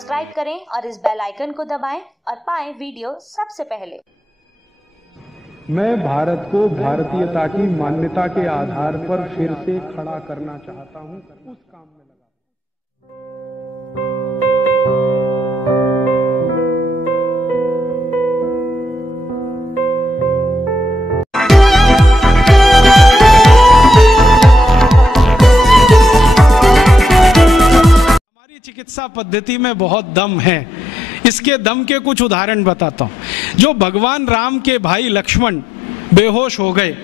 Subscribe करें और इस बेल आइकन को दबाएं और पाएं वीडियो सबसे पहले। मैं भारत को भारतीयता की मान्यता के आधार पर फिर से खड़ा करना चाहता हूं, उस काम में लगा। हमारी चिकित्सा पद्धति में बहुत दम है। इसके दम के कुछ उदाहरण बताता हूं। जो भगवान राम के भाई लक्ष्मण बेहोश हो गए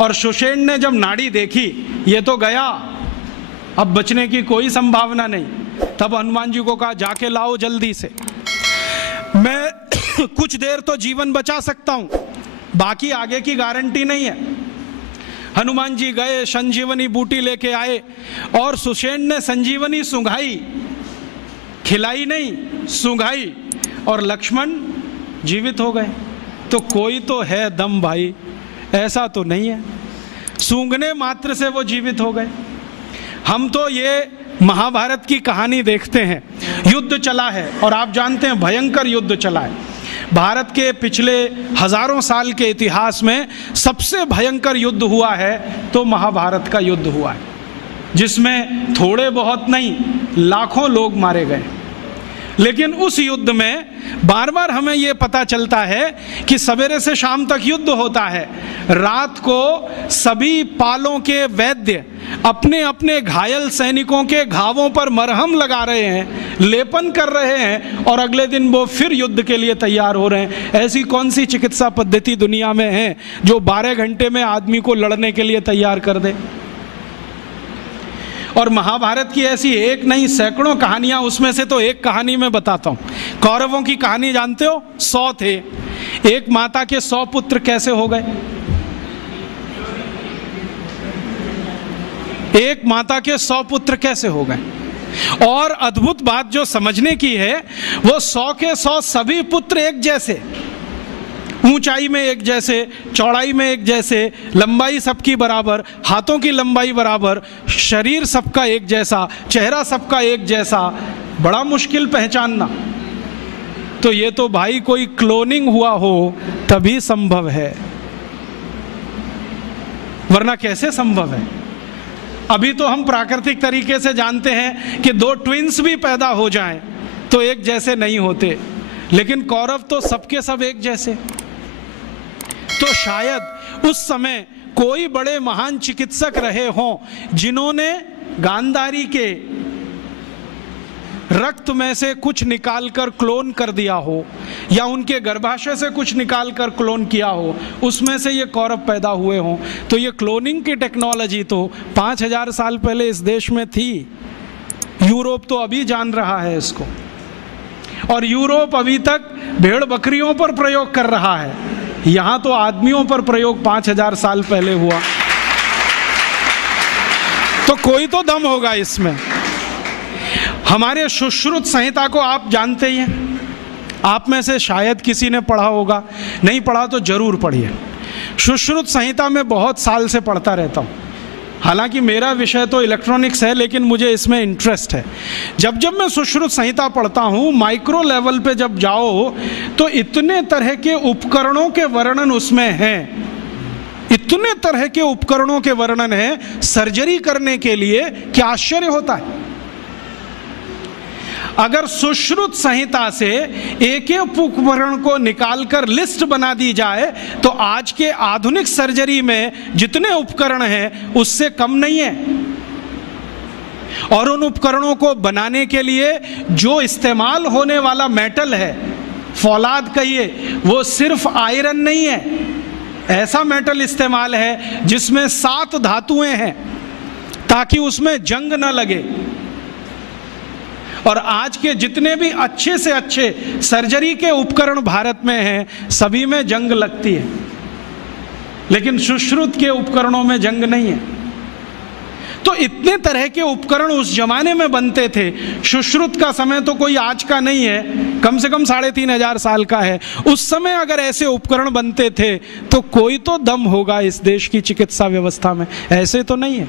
और सुषेण ने जब नाड़ी देखी ये तो गया, अब बचने की कोई संभावना नहीं, तब हनुमान जी को कहा जाके लाओ जल्दी से, मैं कुछ देर तो जीवन बचा सकता हूं, बाकी आगे की गारंटी नहीं है। हनुमान जी गए, संजीवनी बूटी लेके आए और सुषेण ने संजीवनी सूंघाई, खिलाई नहीं, सूंघाई, और लक्ष्मण जीवित हो गए। तो कोई तो है दम भाई, ऐसा तो नहीं है सूंघने मात्र से वो जीवित हो गए। हम तो ये महाभारत की कहानी देखते हैं, युद्ध चला है और आप जानते हैं भयंकर युद्ध चला है। भारत के पिछले हजारों साल के इतिहास में सबसे भयंकर युद्ध हुआ है तो महाभारत का युद्ध हुआ है, जिसमें थोड़े बहुत नहीं लाखों लोग मारे गए। लेकिन उस युद्ध में बार बार हमें यह पता चलता है कि सवेरे से शाम तक युद्ध होता है, रात को सभी पालों के वैद्य अपने अपने घायल सैनिकों के घावों पर मरहम लगा रहे हैं, लेपन कर रहे हैं, और अगले दिन वो फिर युद्ध के लिए तैयार हो रहे हैं। ऐसी कौन सी चिकित्सा पद्धति दुनिया में है जो 12 घंटे में आदमी को लड़ने के लिए तैयार कर दे? और महाभारत की ऐसी एक नहीं सैकड़ों कहानियां, उसमें से तो एक कहानी मैं बताता हूं। कौरवों की कहानी जानते हो? 100 थे, एक माता के 100 पुत्र कैसे हो गए? एक माता के 100 पुत्र कैसे हो गए? और अद्भुत बात जो समझने की है, वो 100 के 100 सभी पुत्र एक जैसे, ऊंचाई में एक जैसे, चौड़ाई में एक जैसे, लंबाई सबकी बराबर, हाथों की लंबाई बराबर, शरीर सबका एक जैसा, चेहरा सबका एक जैसा, बड़ा मुश्किल पहचानना। तो ये तो भाई कोई क्लोनिंग हुआ हो तभी संभव है, वरना कैसे संभव है? अभी तो हम प्राकृतिक तरीके से जानते हैं कि 2 ट्विंस भी पैदा हो जाएं तो एक जैसे नहीं होते, लेकिन कौरव तो सबके सब एक जैसे। तो शायद उस समय कोई बड़े महान चिकित्सक रहे हों जिन्होंने गांधारी के रक्त में से कुछ निकालकर क्लोन कर दिया हो, या उनके गर्भाशय से कुछ निकालकर क्लोन किया हो, उसमें से ये कौरव पैदा हुए हों। तो ये क्लोनिंग की टेक्नोलॉजी तो 5000 साल पहले इस देश में थी। यूरोप तो अभी जान रहा है इसको, और यूरोप अभी तक भेड़ बकरियों पर प्रयोग कर रहा है, यहां तो आदमियों पर प्रयोग 5000 साल पहले हुआ। तो कोई तो दम होगा इसमें। हमारे सुश्रुत संहिता को आप जानते ही हैं, आप में से शायद किसी ने पढ़ा होगा, नहीं पढ़ा तो जरूर पढ़िए। सुश्रुत संहिता में बहुत साल से पढ़ता रहता हूं, हालांकि मेरा विषय तो इलेक्ट्रॉनिक्स है, लेकिन मुझे इसमें इंटरेस्ट है। जब जब मैं सुश्रुत संहिता पढ़ता हूँ, माइक्रो लेवल पे जब जाओ तो इतने तरह के उपकरणों के वर्णन उसमें हैं, इतने तरह के उपकरणों के वर्णन हैं सर्जरी करने के लिए कि आश्चर्य होता है। अगर सुश्रुत संहिता से एक एक उपकरण को निकालकर लिस्ट बना दी जाए तो आज के आधुनिक सर्जरी में जितने उपकरण हैं उससे कम नहीं है। और उन उपकरणों को बनाने के लिए जो इस्तेमाल होने वाला मेटल है, फौलाद कहिए, वो सिर्फ आयरन नहीं है, ऐसा मेटल इस्तेमाल है जिसमें 7 धातुएं हैं ताकि उसमें जंग न लगे। और आज के जितने भी अच्छे से अच्छे सर्जरी के उपकरण भारत में हैं, सभी में जंग लगती है, लेकिन सुश्रुत के उपकरणों में जंग नहीं है। तो इतने तरह के उपकरण उस जमाने में बनते थे। सुश्रुत का समय तो कोई आज का नहीं है, कम से कम 3500 साल का है। उस समय अगर ऐसे उपकरण बनते थे तो कोई तो दम होगा इस देश की चिकित्सा व्यवस्था में, ऐसे तो नहीं है।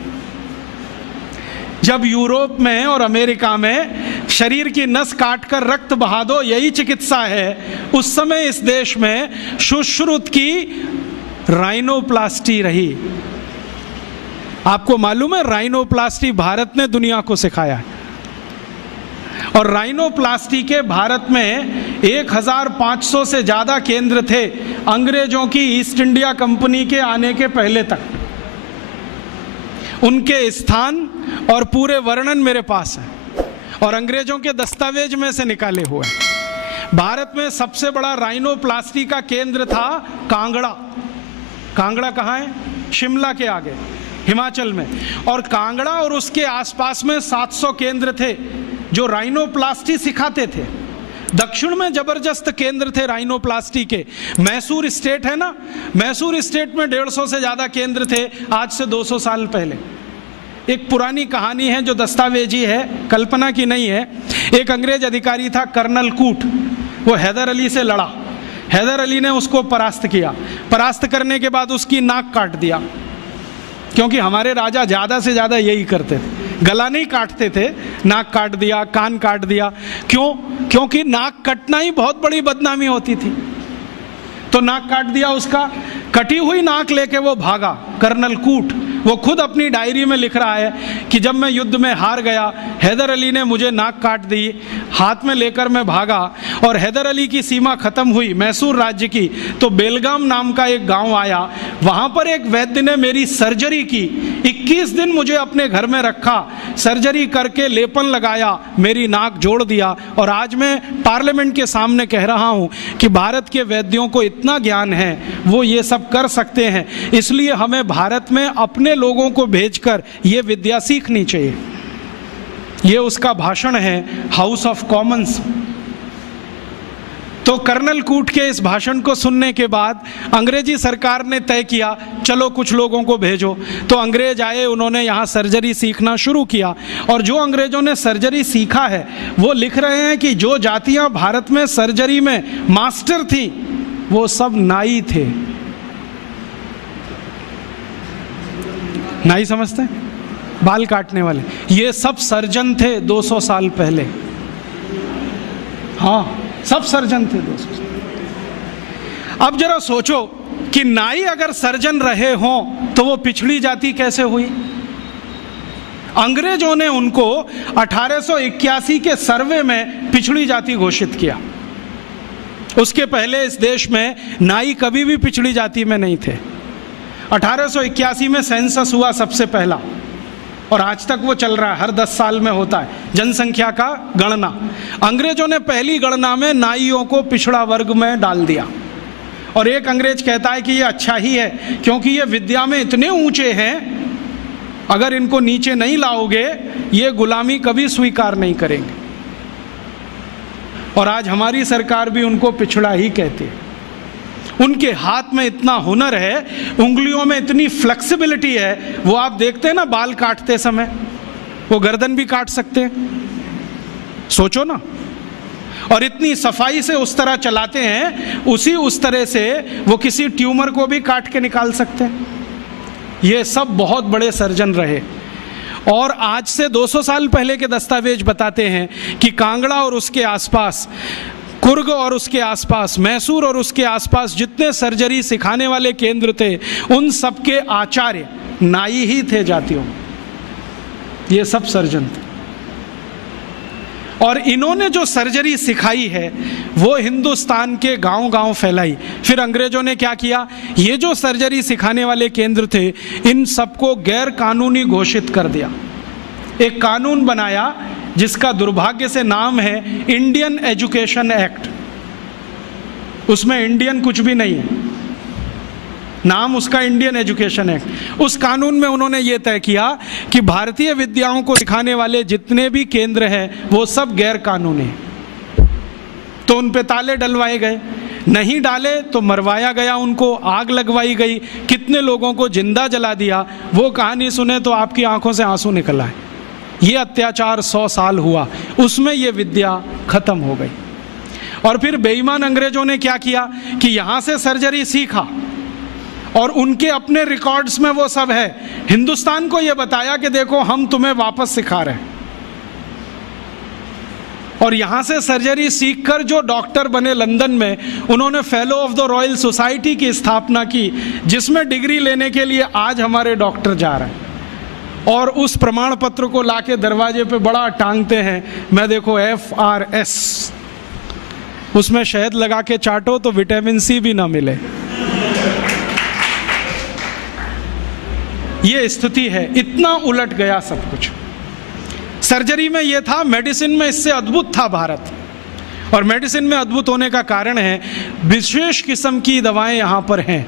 जब यूरोप में और अमेरिका में शरीर की नस काटकर रक्त बहा दो, यही चिकित्सा है, उस समय इस देश में सुश्रुत की राइनोप्लास्टी रही। आपको मालूम है राइनोप्लास्टी भारत ने दुनिया को सिखाया है। और राइनोप्लास्टी के भारत में 1500 से ज्यादा केंद्र थे अंग्रेजों की ईस्ट इंडिया कंपनी के आने के पहले तक। उनके स्थान और पूरे वर्णन मेरे पास है और अंग्रेजों के दस्तावेज में से निकाले हुए हैं। भारत में सबसे बड़ा राइनोप्लास्टी का केंद्र था कांगड़ा। कांगड़ा कहाँ है? शिमला के आगे, हिमाचल में। और कांगड़ा और उसके आसपास में 700 केंद्र थे जो राइनोप्लास्टी सिखाते थे। दक्षिण में जबरदस्त केंद्र थे राइनोप्लास्टी के। मैसूर स्टेट है ना, मैसूर स्टेट में 150 से ज्यादा केंद्र थे आज से 200 साल पहले। एक पुरानी कहानी है जो दस्तावेजी है, कल्पना की नहीं है। एक अंग्रेज अधिकारी था कर्नल कूट, वो हैदर अली से लड़ा। हैदर अली ने उसको परास्त किया। परास्त करने के बाद उसकी नाक काट दिया, क्योंकि हमारे राजा ज्यादा से ज्यादा यही करते थे, गला नहीं काटते थे, नाक काट दिया, कान काट दिया। क्यों? क्योंकि नाक कटना ही बहुत बड़ी बदनामी होती थी। तो नाक काट दिया उसका। कटी हुई नाक लेके वो भागा कर्नल कूट। वो खुद अपनी डायरी में लिख रहा है कि जब मैं युद्ध में हार गया, हैदर अली ने मुझे नाक काट दी, हाथ में लेकर मैं भागा और हैदर अली की सीमा खत्म हुई मैसूर राज्य की, तो बेलगाम नाम का एक गांव आया। वहां पर एक वैद्य ने मेरी सर्जरी की। 21 दिन मुझे अपने घर में रखा, सर्जरी करके लेपन लगाया, मेरी नाक जोड़ दिया। और आज मैं पार्लियामेंट के सामने कह रहा हूं कि भारत के वैद्यों को इतना ज्ञान है, वो ये सब कर सकते हैं। इसलिए हमें भारत में अपने लोगों को भेजकर ये विद्या सीखनी चाहिए। ये उसका भाषण है हाउस ऑफ कॉमन्स। तो कर्नल कूट के इस भाषण को सुनने के बाद अंग्रेजी सरकार ने तय किया चलो कुछ लोगों को भेजो। तो अंग्रेज आए, उन्होंने यहाँ सर्जरी सीखना शुरू किया। और जो अंग्रेजों ने सर्जरी सीखा है वो लिख रहे हैं कि जो जातियां भारत में सर्जरी में मास्टर थी वो सब नाई थे। नाई समझते हैं? बाल काटने वाले। ये सब सर्जन थे 200 साल पहले। हाँ, सब सर्जन थे 200 साल। अब जरा सोचो कि नाई अगर सर्जन रहे हों तो वो पिछड़ी जाति कैसे हुई? अंग्रेजों ने उनको 1881 के सर्वे में पिछड़ी जाति घोषित किया। उसके पहले इस देश में नाई कभी भी पिछड़ी जाति में नहीं थे। 1881 में सेंसस हुआ सबसे पहला, और आज तक वो चल रहा है, हर 10 साल में होता है जनसंख्या का गणना। अंग्रेजों ने पहली गणना में नाइयों को पिछड़ा वर्ग में डाल दिया। और एक अंग्रेज कहता है कि ये अच्छा ही है, क्योंकि ये विद्या में इतने ऊंचे हैं, अगर इनको नीचे नहीं लाओगे ये गुलामी कभी स्वीकार नहीं करेंगे। और आज हमारी सरकार भी उनको पिछड़ा ही कहती है। उनके हाथ में इतना हुनर है, उंगलियों में इतनी फ्लेक्सिबिलिटी है। वो आप देखते हैं ना बाल काटते समय, वो गर्दन भी काट सकते हैं, सोचो ना। और इतनी सफाई से उस तरह चलाते हैं, उस तरह से वो किसी ट्यूमर को भी काट के निकाल सकते हैं। ये सब बहुत बड़े सर्जन रहे। और आज से 200 साल पहले के दस्तावेज बताते हैं कि कांगड़ा और उसके आसपास, कुर्ग और उसके आसपास, मैसूर और उसके आसपास जितने सर्जरी सिखाने वाले केंद्र थे, उन सब के आचार्य नाई ही थे जातियों। ये सब सर्जन थे। और इन्होंने जो सर्जरी सिखाई है वो हिंदुस्तान के गांव-गांव फैलाई। फिर अंग्रेजों ने क्या किया, ये जो सर्जरी सिखाने वाले केंद्र थे इन सबको गैर कानूनी घोषित कर दिया। एक कानून बनाया जिसका दुर्भाग्य से नाम है इंडियन एजुकेशन एक्ट। उसमें इंडियन कुछ भी नहीं है, नाम उसका इंडियन एजुकेशन एक्ट। उस कानून में उन्होंने ये तय किया कि भारतीय विद्याओं को सिखाने वाले जितने भी केंद्र हैं वो सब गैर कानूनी हैं। तो उन पे ताले डलवाए गए, नहीं डाले तो मरवाया गया, उनको आग लगवाई गई, कितने लोगों को जिंदा जला दिया। वो कहानी सुने तो आपकी आंखों से आंसू निकल आए। ये अत्याचार 100 साल हुआ, उसमें ये विद्या खत्म हो गई। और फिर बेईमान अंग्रेजों ने क्या किया कि यहां से सर्जरी सीखा और उनके अपने रिकॉर्ड्स में वो सब है। हिंदुस्तान को ये बताया कि देखो हम तुम्हें वापस सिखा रहे हैं। और यहां से सर्जरी सीखकर जो डॉक्टर बने लंदन में, उन्होंने fellow of the royal society की स्थापना की, जिसमें डिग्री लेने के लिए आज हमारे डॉक्टर जा रहे हैं और उस प्रमाण पत्र को लाके दरवाजे पे बड़ा टांगते हैं। मैं देखो FRS, उसमें शहद लगा के चाटो तो विटामिन C भी ना मिले। ये स्थिति है, इतना उलट गया सब कुछ। सर्जरी में ये था, मेडिसिन में इससे अद्भुत था भारत। और मेडिसिन में अद्भुत होने का कारण है विशेष किस्म की दवाएं यहाँ पर हैं।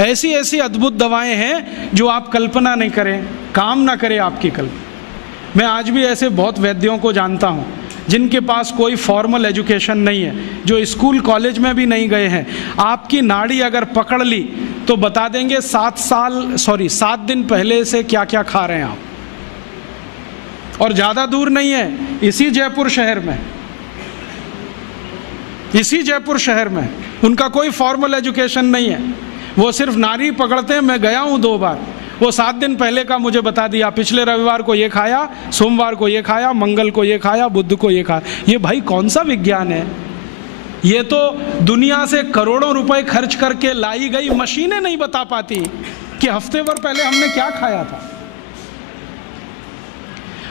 ऐसी ऐसी अद्भुत दवाएं हैं जो आप कल्पना नहीं करें, काम ना करें आपकी कल्पना। मैं आज भी ऐसे बहुत वैद्यों को जानता हूँ जिनके पास कोई फॉर्मल एजुकेशन नहीं है, जो स्कूल कॉलेज में भी नहीं गए हैं। आपकी नाड़ी अगर पकड़ ली तो बता देंगे 7 दिन पहले से क्या क्या खा रहे हैं आप। और ज़्यादा दूर नहीं है, इसी जयपुर शहर में उनका कोई फॉर्मल एजुकेशन नहीं है। वो सिर्फ नाड़ी पकड़ते हैं। मैं गया हूँ 2 बार, वो 7 दिन पहले का मुझे बता दिया, पिछले रविवार को ये खाया, सोमवार को ये खाया, मंगल को ये खाया, बुध को ये खाया। ये भाई कौन सा विज्ञान है? ये तो दुनिया से करोड़ों रुपए खर्च करके लाई गई मशीनें नहीं बता पाती कि हफ्ते भर पहले हमने क्या खाया था।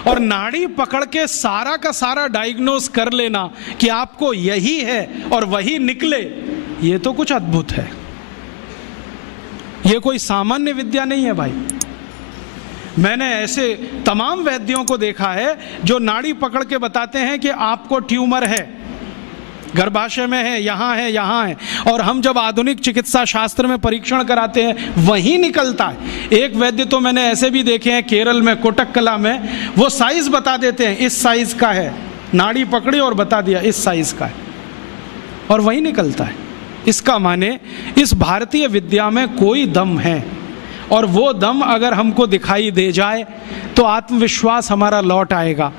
और नाड़ी पकड़ के सारा का सारा डायग्नोज कर लेना कि आपको यही है और वही निकले, ये तो कुछ अद्भुत है। ये कोई सामान्य विद्या नहीं है भाई। मैंने ऐसे तमाम वैद्यों को देखा है जो नाड़ी पकड़ के बताते हैं कि आपको ट्यूमर है, गर्भाशय में है, यहाँ है, यहाँ है। और हम जब आधुनिक चिकित्सा शास्त्र में परीक्षण कराते हैं वही निकलता है। एक वैद्य तो मैंने ऐसे भी देखे हैं केरल में, कोटक्कला में, वो साइज बता देते हैं, इस साइज का है। नाड़ी पकड़ी और बता दिया इस साइज का है, और वही निकलता है। इसका माने इस भारतीय विद्या में कोई दम है, और वो दम अगर हमको दिखाई दे जाए तो आत्मविश्वास हमारा लौट आएगा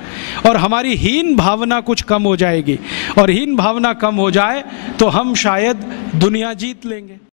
और हमारी हीन भावना कुछ कम हो जाएगी। और हीन भावना कम हो जाए तो हम शायद दुनिया जीत लेंगे।